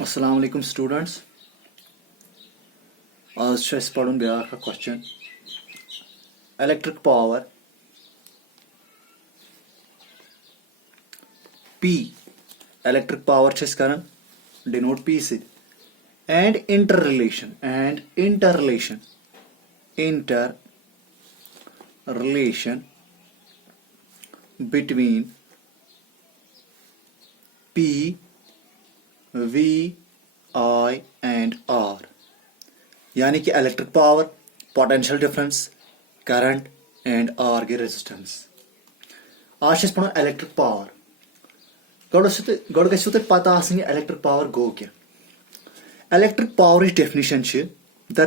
Assalamu alaikum students. आज छ अस पढ़ुन ब्याख question electric power P electric power छ करन डिनोट P से and interrelation between P V I and R यानी कि electric power potential difference current and R के रेजिस्टेंस आज पढ़ो इलेक्ट्रिक पावर गो गो पता इलेक्ट्रिक पावर गो क्या electric power definition the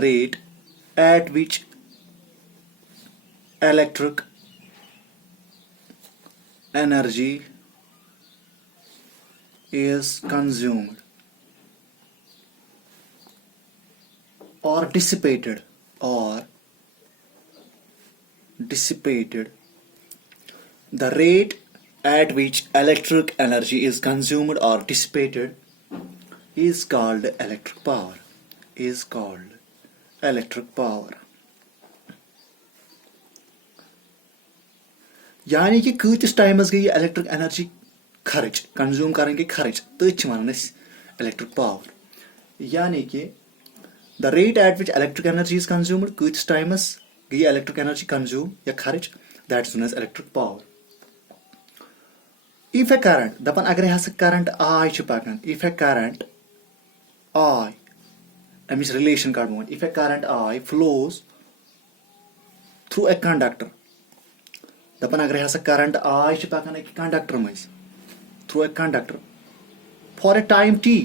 rate at which electric energy is consumed or dissipated the rate at which electric energy is consumed or dissipated is called electric power यानी कि कतिस टाइमस गई electric energy खर्च consume करेंगे खर्च तो वन इलेक्ट्रिक पावर यानी कि the rate at which electric energy is consumed कतिस टाइमस गई इलेक्ट्रिक एनर्जी कंज्यूम या खर्च that is known as electric power if a current दपन अगर हसा करंट आई पकान इफ ए करंट आई अमिस रिलेशन कड़ो if a current I flows through a conductor दपन अगर हसा करंट आई पकान एक कंडक्टर मज through a conductor for a time t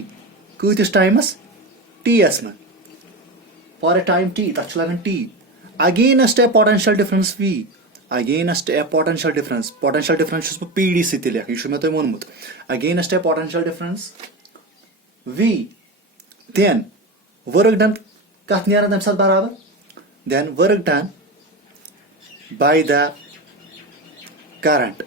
कतिस टाइमस ts में for a time t तथ लगन t against a potential difference v against a potential difference pd से लिख यह मे तुम वोनमुत against a potential difference v then work done कत नेरान तम साथ बराबर then work done by the current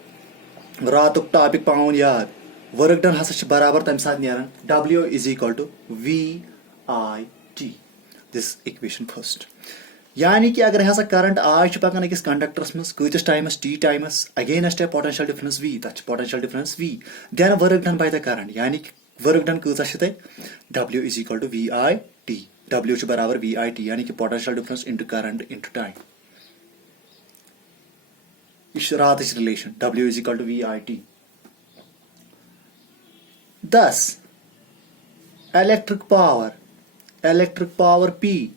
रातुक टॉपिक पावन याद वर्क डन हसा बराबर तम साथ नेरान W is equal to VIT this equation first यानी कि अगर हसा करंट आज पकान अकिस कंडक्टरस मस कतिस टाइमस t टाइमस against a potential difference V तथ potential difference V then work done by the current यानी कि वर्क डन कत W is equal to VIT W बराबर VIT यानी कि potential difference into current into time रात relation W is equal to VIT. Thus, electric power P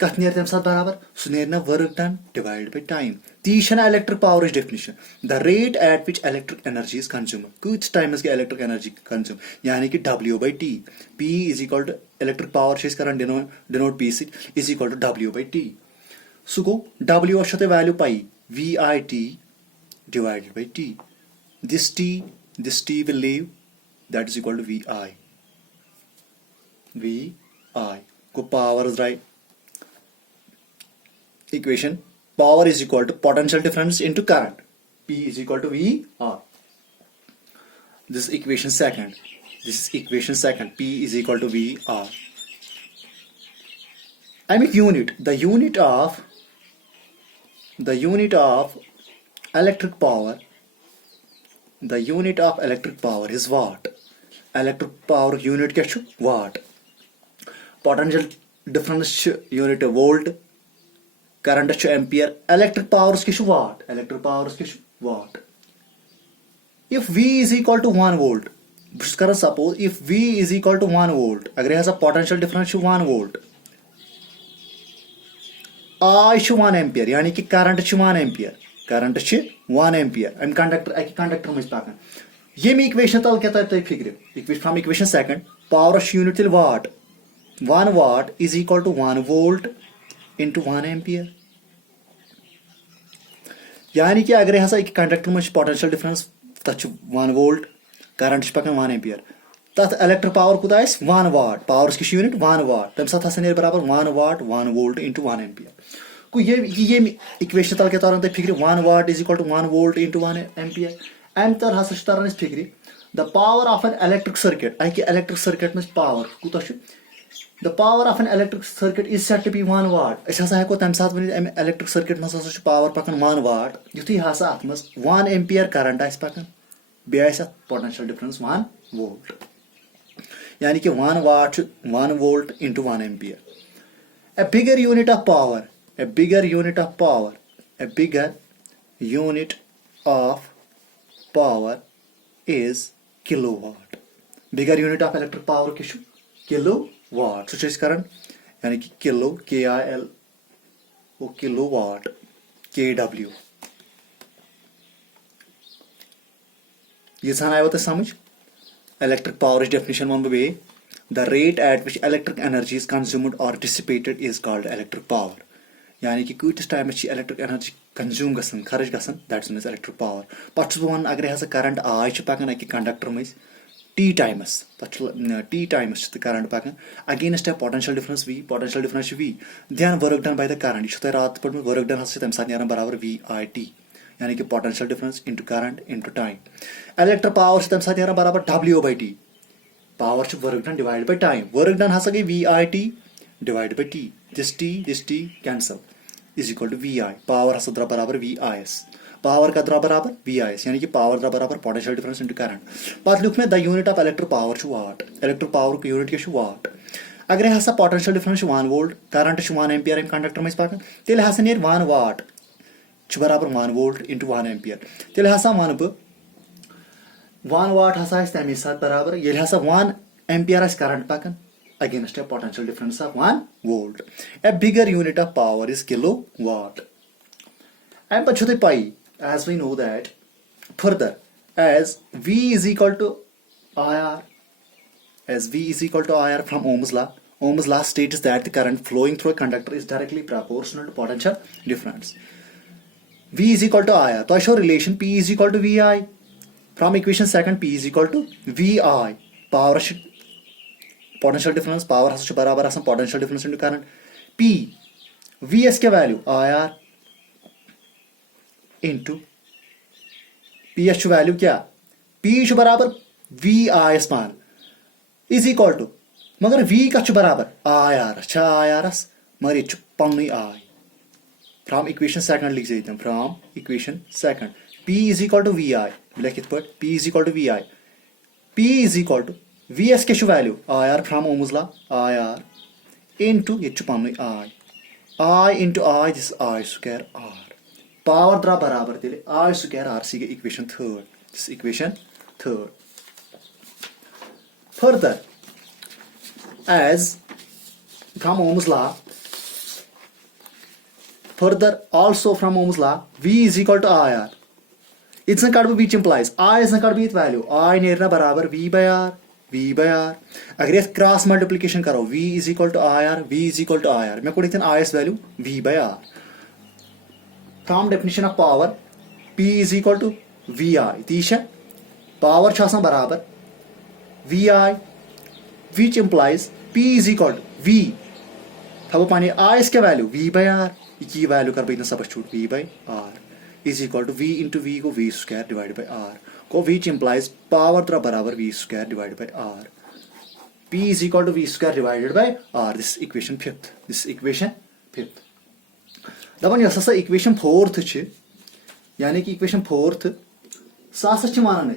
कत नेर तम साथ बराबर सु नेर work done divide by time ती electric power definition the rate at which electric energy is consumed कत टाइमस गई इलेक्ट्रिक एनर्जी कंज्यूम यानी कि W by T P is equal to electric power कर denote P is equal to W by T so गो W value पाई VIT divided by T. This T will leave. That is equal to VI. Go power is right. Equation power is equal to potential difference into current. P is equal to VI. This is equation second. P is equal to VI. I make unit. The unit of electric power is watt. Electric power unit क्या छु watt. Potential difference छु unit volt. Current छु ampere. Electric power क्या छु watt. If V is equal to 1 volt, suppose if V is equal to 1 volt, अगर यहाँ potential difference छु 1 volt. I 1 ampere यानी कि करंट 1 ampere अम कंडक्टर मज पान यम इक्वेशन तल क्या तुम फिक्र from equation second power unit तिल वाट 1 watt is equal to 1 volt into 1 ampere यानी कि अगर हसा कंडक्टर मज पोटेंशियल डिफरेंस तथ 1 volt करंट पकान 1 ampere तथ इलेक्ट्रिक पावर कुत 1 watt पावर किस यूनिट 1 watt तम साथ हसा बराबर 1 watt 1 volt into 1 ampere को ये इक्वेशन तल क्या तुम फिक्र 1 watt is equal to 1 volt into 1 ampere अमि तर हसा तरन फिक्र the power of an electric circuit electric circuit में पावर कूत the power of an electric circuit is set to be 1 watt अस हसा हेको तम साथ वन इलेक्ट्रिक सर्किट मज हसा पावर पकान 1 वाट युथी हसा अत मज 1 एम्पियर करंट आस पकान बे पोटेंशियल डिफरेंस 1 वोल्ट यानी कि 1 वाट 1 volt into 1 ampere a bigger unit of power a bigger unit of power a bigger unit of power is kilowatt bigger unit of electric power किश kilowatt so कर यानी कि kilo KIL वो kilowatt KW ये आयो तो समझ electric power definition one बे the rate at which electric energy is consumed or dissipated is called electric power यानी कि कूटिस टाइम इलेक्ट्रिक एनर्जी कंज्यूम गसन खर्च गसन that's known as electric power पछ वन अगर हसा करंट आज पकान अकि कंडक्टर मज टी टाइमस टी टाइमस करंट पकान against potential difference V then work done by the current यह रात पढ़ वर्क डन हसा तम साथ नेरान बराबर VIT यानी कि potential difference into current into time electric power तम साथ नेरान बराबर W/T power work done divide by time work done हसा गई VIT divide by T this T cancel is equal to VI power हसा द्रा बराबर VIS पावर का द्रा बराबर VIS यानी कि पावर द्रा बराबर पोटेंशियल डिफरेंस इनटू करंट पत लिख में the unit of electric power watt electric power का यूनिट क्या वाट अगर हसा potential difference 1 volt current 1 ampere conductor मज पकान तेल हसा नेर 1 वाट बराबर 1 वोल्ट इंटू 1 एम्पियर तेल हसा वन बह 1 वाट हसा तमी साथ बराबर ये हसा 1 एम्पियर करंट पकान against a potential difference of 1 volt. A bigger unit of power is kilowatt. And but pai, as we know that further, as V is equal to IR from Ohm's law states that the current flowing through a conductor is directly proportional to potential difference. V is equal to IR. So I show relation P is equal to VI. From equation second, P is equal to VI. Power potential difference power हसा बराबर potential difference into current P VS क्या value IR into PS value क्या P बराबर VIS मान is equal to मगर V का बराबर IR मगर ये पन I फ्रॉम इक्वेशन सेकंड लिख जाइए from equation second P is equal to VI लिखित पर P is equal to VI P is equal to VS क्या value IR from Ohm's law IR into ये पन I into I this I square R power द्रा बराबर तेल I square R सी equation third further as from Ohm's law V is equal to IR it's not going to be which implies I is not going to be its value I नेरना बराबर V by R अगर यह cross multiplication करो V is equal to IR मैं कोड IS वैल्यू V by R from definition of power P is equal to VI तीश power बराबर VI which implies P is equal to V थो पानी IS क्या वैल्यू V by R ये value कर बे substitute V by R is equal to V into V को V square divided by R को which implies power द्रा बराबर V square divided by R P is equal to V square divided by R this is equation fifth दपन यह हसा equation fourth यानी कि equation fourth सह one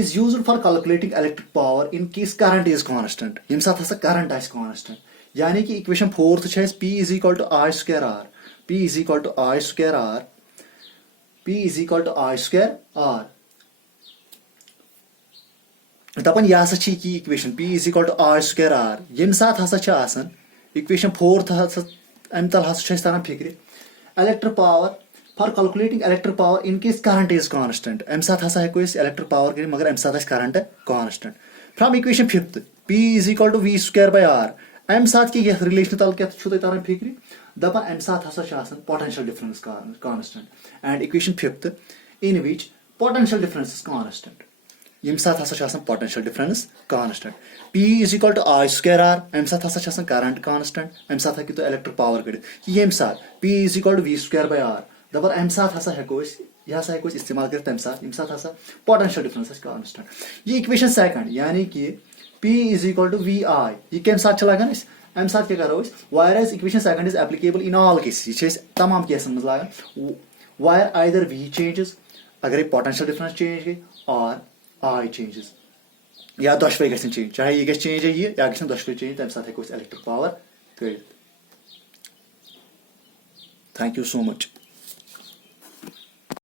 is used for calculating electric power in case current is constant यम साथ हसा current ice constant यानी कि equation fourth P is equal to I square R P is equal to I square R P is equal to I square R दपन यह हसा equation P is equal to I square R यम साथ हसा equation fourth अमि तल हसा तरह फिक्र electric power for calculating electric power in case current is constant अमि साथ हसा हेको इलेक्ट्रिक पावर कर मगर अमि साथ current constant from equation fifth P is equal to V square by R अमि साथ कि यह रिलेशन तल क्या तरह फिक्र दपन अमि साथ हसा potential difference constant and equation fifth in which potential difference is constant यम साथ हसा potential difference constant P is equal to I square R अमि साथ हसा करंट कांस्टेंट अमि साथ हेकि तो इलेक्ट्रिक पावर कर यम साथ P is equal to V square by R दपर अमि साथ हसा हेको यह हसा हेको इस्तेमाल कर तम साथ हसा पोटेंशियल डिफरेंस कांस्टेंट ये इक्वेशन सेकंड यानी कि P is equal to V I ये कम साथ लगान अम साथ क्या करो वायर equation second is applicable in all cases ये तमाम केसन में लगान वायर आइदर वी चेंजेस अगर पोटेंशियल डिफरेंस चेंज गई और आई चेंजेस या दोशवे गन चेंज चाहे ये चेंज ये या दोशवे चेंज तम साथ हेको इलेक्ट्रिक पावर कर थैंक यू सो मच